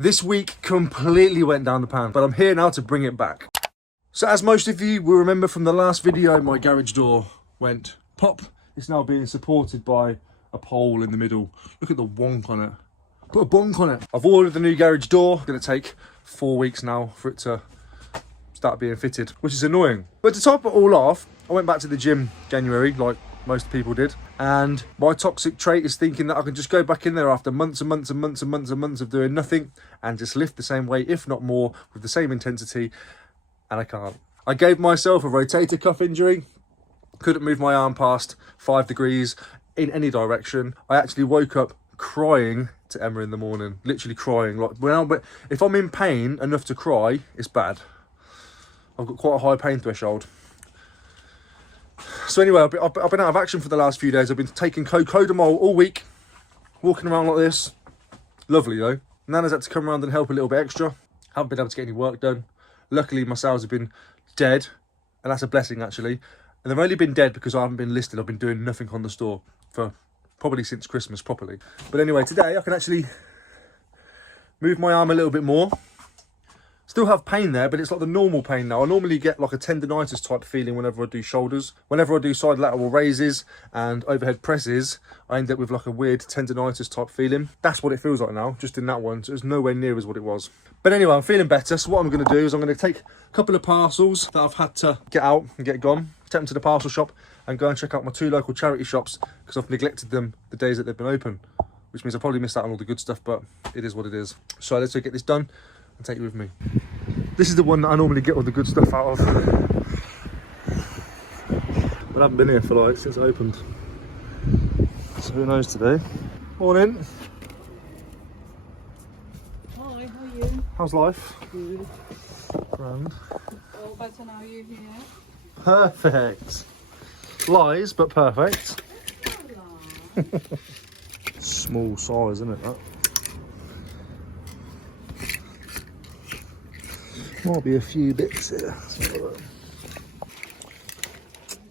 This week completely went down the pan, but I'm here now to bring it back. So as most of you will remember from the last video, my garage door went pop. It's now being supported by a pole in the middle. Look at the wonk on it. Put a bonk on it. I've ordered the new garage door. It's gonna take 4 weeks now for it to start being fitted, which is annoying. But to top it all off, I went back to the gym January, like most people did, and my toxic trait is thinking that I can just go back in there after months and months and months and months and months of doing nothing and just lift the same weight, if not more, with the same intensity, and I can't. I gave myself a rotator cuff injury, couldn't move my arm past 5 degrees in any direction. I actually woke up crying to Emma in the morning, literally crying. Like if I'm in pain enough to cry, it's bad. I've got quite a high pain threshold. So anyway, I've been out of action for the last few days. I've been taking cocodamol all week, walking around like this. Lovely though. Nana's had to come around and help a little bit extra. Haven't been able to get any work done. Luckily, my sales have been dead, and that's a blessing actually. And they've only been dead because I haven't been listed. I've been doing nothing on the store for probably since Christmas properly. But anyway, today I can actually move my arm a little bit more. Still have pain there, but it's like the normal pain now. I normally get like a tendonitis type feeling whenever I do shoulders. Whenever I do side lateral raises and overhead presses, I end up with like a weird tendonitis type feeling. That's what it feels like now, just in that one. So it's nowhere near as what it was. But anyway, I'm feeling better. So what I'm going to do is I'm going to take a couple of parcels that I've had to get out and get gone, take them to the parcel shop and go and check out my 2 local charity shops because I've neglected them the days that they've been open, which means I probably missed out on all the good stuff, but it is what it is. So let's get this done and take it with me. This is the one that I normally get all the good stuff out of, but I haven't been here for like since it opened, so who knows today. Morning. Hi, how are you? How's life? Good. Grand. All better now you're here? Perfect. Lies, but perfect. Small size, isn't it, that? Might be a few bits here. It's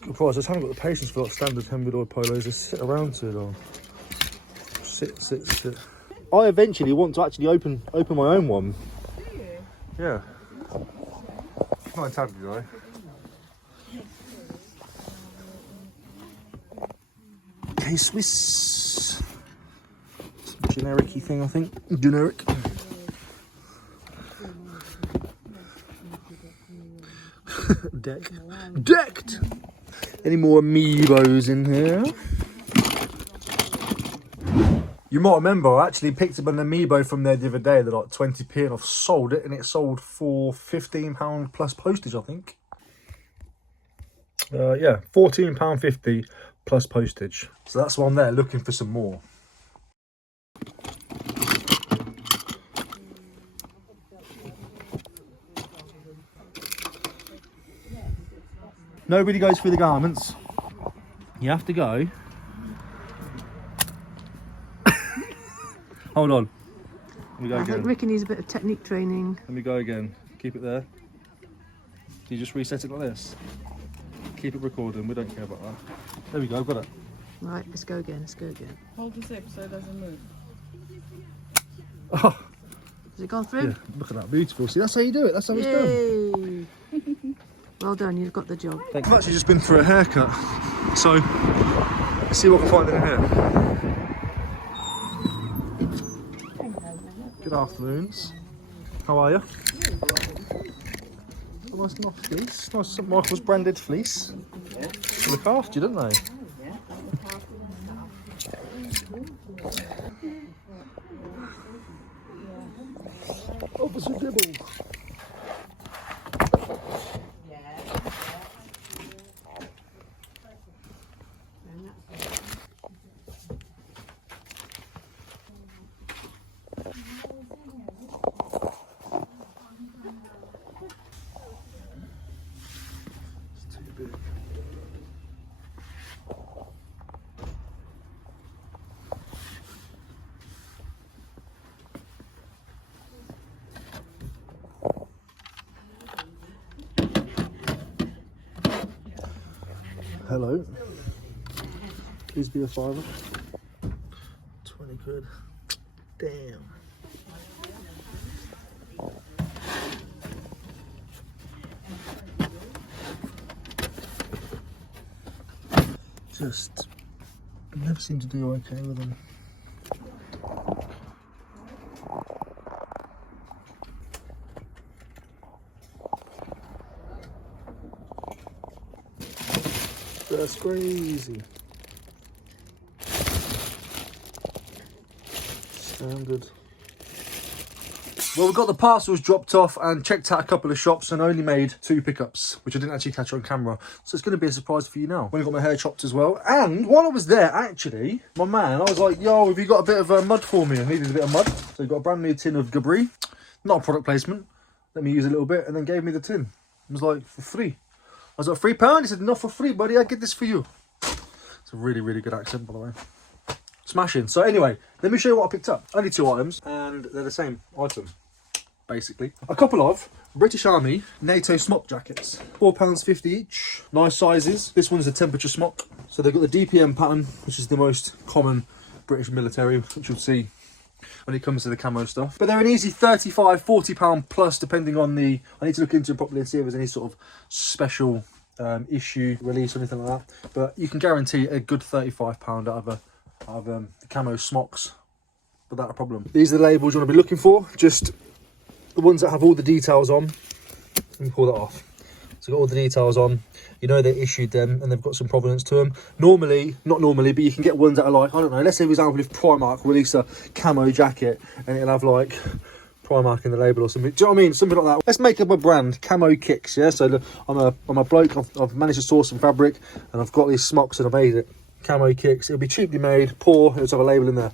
a good price. I just haven't got the patience for like standard hemorrhoid polos. Just sit around too long. Sit. I eventually want to actually open my own one. Do you? Yeah. Not entirely though. Okay, Swiss. Generic-y thing, I think. Generic. Decked. Any more amiibos in here? You might remember I actually picked up an amiibo from there the other day. They're like 20p, and I've sold it, and it sold for £15 plus postage, I think. Yeah, £14.50 plus postage. So that's why I'm there looking for some more. Nobody goes through the garments. You have to go. Hold on. Let me go I again. think Ricky needs a bit of technique training. Let me go again. Keep it there. Do you just reset it like this? Keep it recording. We don't care about that. There we go. I've got it. Right, let's go again. Hold the zip so it doesn't move. Oh, Has it gone through? yeah. Look at that. Beautiful. See, that's how you do it. That's how it's done. Yay! Well done, you've got the job. I've actually just been for a haircut. So, let's see what I can find in here. Good afternoons. How are you? A nice fleece. Nice St Michael's branded fleece. Yeah. They look after you, don't they? Yeah. Officer Dibble. Hello. Please be a £5. 20 quid. Damn. just never seem to do okay with them. That's crazy. Standard. Well, we got the parcels dropped off and checked out a couple of shops and only made 2 pickups, which I didn't actually catch on camera. So it's going to be a surprise for you now. When I got my hair chopped as well. And while I was there, actually, my man, I was like, yo, have you got a bit of mud for me? I needed a bit of mud. So he got a brand new tin of Gabri. Not a product placement. Let me use a little bit and then gave me the tin. It was like, for free. I was like, £3? He said, not for free, buddy. I get this for you. It's a really, really good accent, by the way. Smashing. So anyway, let me show you what I picked up. Only 2 items, and they're the same item, basically. A couple of British Army NATO smock jackets. £4.50 each. Nice sizes. This one's a temperature smock. So they've got the DPM pattern, which is the most common British military, which you'll see when it comes to the camo stuff. But they're an easy £35, £40 plus, depending on the... I need to look into it properly and see if there's any sort of special issue release or anything like that. But you can guarantee a good £35 out of the camo smocks without a problem. These are the labels you want to be looking for. Just the ones that have all the details on. Let me pull that off. So got all the details on. You know they issued them and they've got some provenance to them. Normally, not normally, but you can get ones that are like, I don't know, let's say for example if Primark release a camo jacket and it'll have like Primark in the label or something. Do you know what I mean? Something like that. Let's make up a brand, Camo Kicks, yeah? So look, I'm a bloke, I've managed to source some fabric and I've got these smocks and I've made it. Camo Kicks, it'll be cheaply made, poor, it'll have a label in there.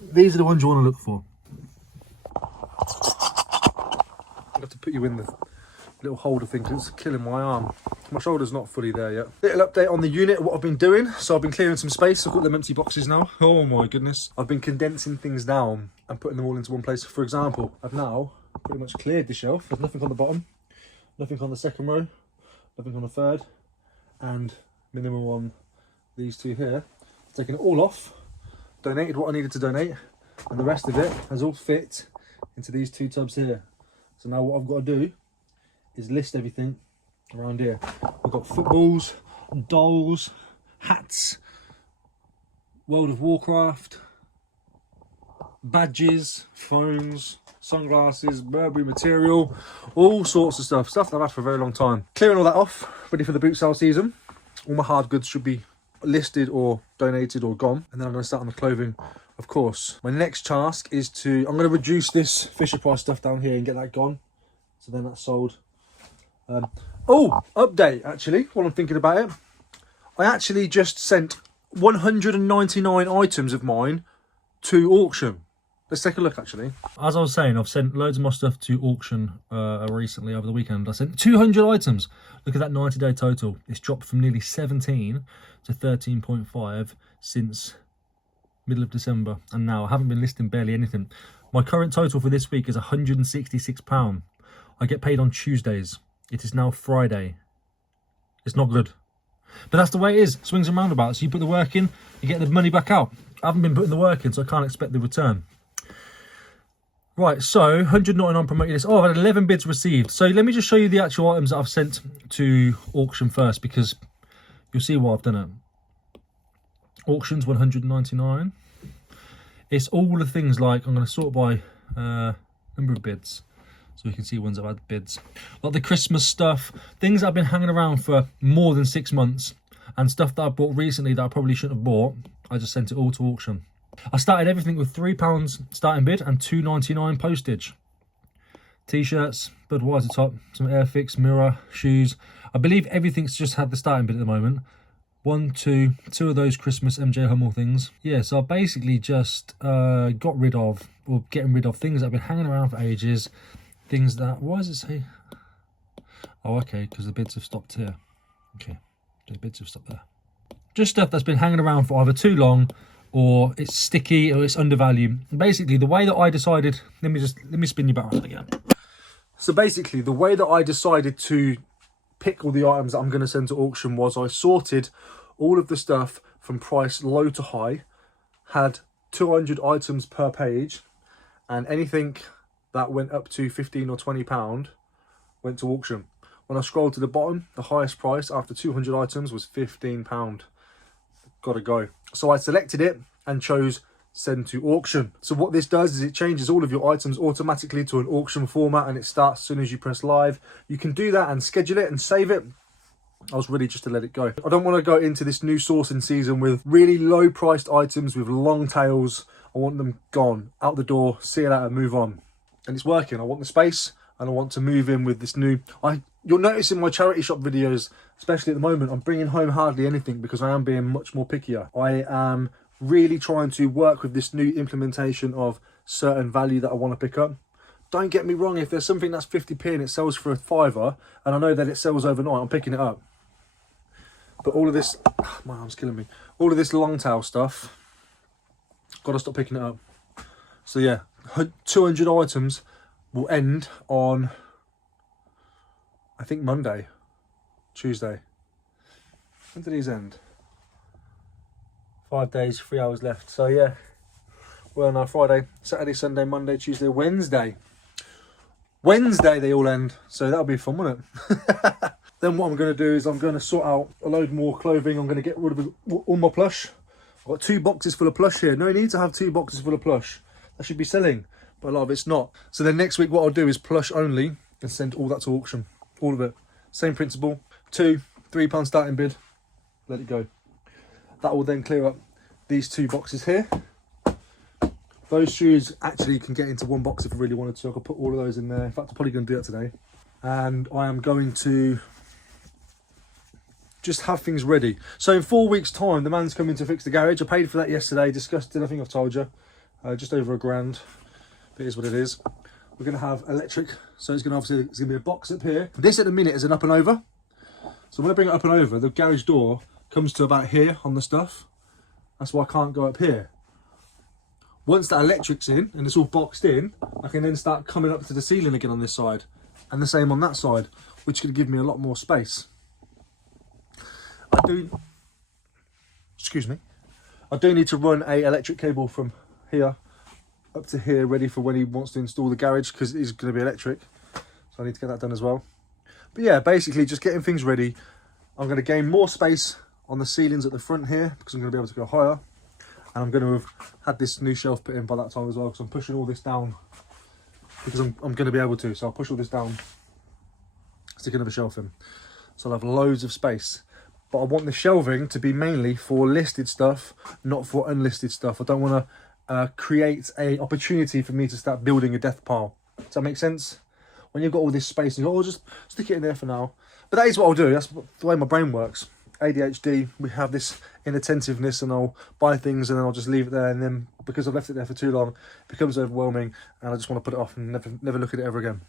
These are the ones you want to look for. I have to put you in the little holder thing because it's killing my arm. My shoulder's not fully there yet. Little update on the unit, what I've been doing. So I've been clearing some space. I've got them empty boxes now. Oh my goodness. I've been condensing things down and putting them all into one place. For example, I've now pretty much cleared the shelf. There's nothing on the bottom, nothing on the second row, nothing on the third, and minimum on these 2 here. I've taken it all off, donated what I needed to donate, and the rest of it has all fit into these 2 tubs here. So now what I've got to do is list everything around here. I've got footballs, dolls, hats, World of Warcraft, badges, phones, sunglasses, Burberry material, all sorts of stuff that I've had for a very long time. Clearing all that off, ready for the boot sale season. All my hard goods should be listed or donated or gone, and then I'm going to start on the clothing, of course. My next task is I'm going to reduce this Fisher Price stuff down here and get that gone, so then that's sold. Oh, update actually, while I'm thinking about it, I actually just sent 199 items of mine to auction. Let's take a look actually. As I was saying, I've sent loads of my stuff to auction recently over the weekend. I sent 200 items. Look at that 90-day total. It's dropped from nearly 17 to 13.5 since middle of December, and now I haven't been listing barely anything. My current total for this week is £166. I get paid on Tuesdays. It is now Friday. It's not good. But that's the way it is. Swings and roundabouts. You put the work in, you get the money back out. I haven't been putting the work in, so I can't expect the return. Right, so 199 promoted list. Oh, I've had 11 bids received. So let me just show you the actual items that I've sent to auction first, because you'll see why I've done it. Auctions 199. It's all the things like, I'm going to sort by number of bids, so you can see ones I've had bids. Like the Christmas stuff, things that have been hanging around for more than 6 months, and stuff that I bought recently that I probably shouldn't have bought. I just sent it all to auction. I started everything with £3 starting bid and £2.99 postage. T-shirts, Budweiser top, some Airfix, mirror, shoes. I believe everything's just had the starting bid at the moment. Two of those Christmas MJ Hummel things. Yeah, so I basically just got rid of, or getting rid of things that have been hanging around for ages. Things that, why does it say? Oh, okay, because the bids have stopped here. Okay, the bids have stopped there. Just stuff that's been hanging around for either too long, or it's sticky, or it's undervalued. Basically, the way that I decided, let me spin you back around again. So basically, the way that I decided to pick all the items that I'm going to send to auction was I sorted all of the stuff from price low to high, had 200 items per page, and anything that went up to £15 or £20 went to auction. When I scrolled to the bottom, the highest price after 200 items was £15. Gotta go. So I selected it and chose send to auction. So what this does is it changes all of your items automatically to an auction format, and it starts as soon as you press live. You can do that and schedule it and save it. I was ready just to let it go. I don't want to go into this new sourcing season with really low priced items with long tails. I want them gone, out the door, see you later, move on. And it's working. I want the space and I want to move in with this new... You'll notice in my charity shop videos, especially at the moment, I'm bringing home hardly anything because I am being much more pickier. I am really trying to work with this new implementation of certain value that I want to pick up. Don't get me wrong, if there's something that's 50p and it sells for a £5 and I know that it sells overnight, I'm picking it up. But all of this, my arm's killing me. All of this long tail stuff, got to stop picking it up. So yeah, 200 items will end on, I think Monday, Tuesday. When do these end? 5 days, 3 hours left. So yeah, well now Friday, Saturday, Sunday, Monday, Tuesday, Wednesday. Wednesday they all end. So that'll be fun, won't it? Then what I'm going to do is I'm going to sort out a load more clothing. I'm going to get rid of all my plush. I've got 2 boxes full of plush here. No need to have 2 boxes full of plush. That should be selling, but a lot of it's not. So then next week what I'll do is plush only and send all that to auction. All of it. Same principle. £2-3 starting bid. Let it go. That will then clear up these 2 boxes here. Those shoes actually can get into 1 box if I really wanted to. I could put all of those in there. In fact, I'm probably going to do that today. And I am going to just have things ready. So in 4 weeks' time, the man's coming to fix the garage. I paid for that yesterday, discussed it, I think I've told you. Just over £1,000. It is what it is. We're going to have electric, so it's going to be a box up here. This at the minute is an up and over. So when I bring it up and over, the garage door comes to about here on the stuff. That's why I can't go up here. Once that electric's in and it's all boxed in, I can then start coming up to the ceiling again on this side. And the same on that side, which is going to give me a lot more space. I do need to run a electric cable from here up to here, ready for when he wants to install the garage, because it is going to be electric. So I need to get that done as well. But yeah, basically just getting things ready. I'm going to gain more space on the ceilings at the front here, because I'm going to be able to go higher. And I'm going to have had this new shelf put in by that time as well, because I'm pushing all this down, because I'm going to be able to. So I'll push all this down, stick another shelf in. So I'll have loads of space. But I want the shelving to be mainly for listed stuff, not for unlisted stuff. I don't want to create an opportunity for me to start building a death pile. Does that make sense? When you've got all this space, you go, oh, just stick it in there for now. But that is what I'll do. That's the way my brain works. ADHD, we have this inattentiveness, and I'll buy things and then I'll just leave it there. And then because I've left it there for too long, it becomes overwhelming and I just want to put it off and never look at it ever again.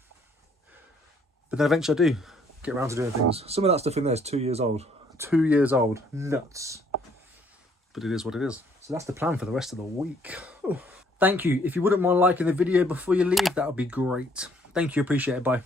But then eventually I do get around to doing things. Some of that stuff in there is 2 years old. 2 years old. Nuts. But it is what it is. So that's the plan for the rest of the week. Thank you. If you wouldn't mind liking the video before you leave, that would be great. Thank you. Appreciate it. Bye.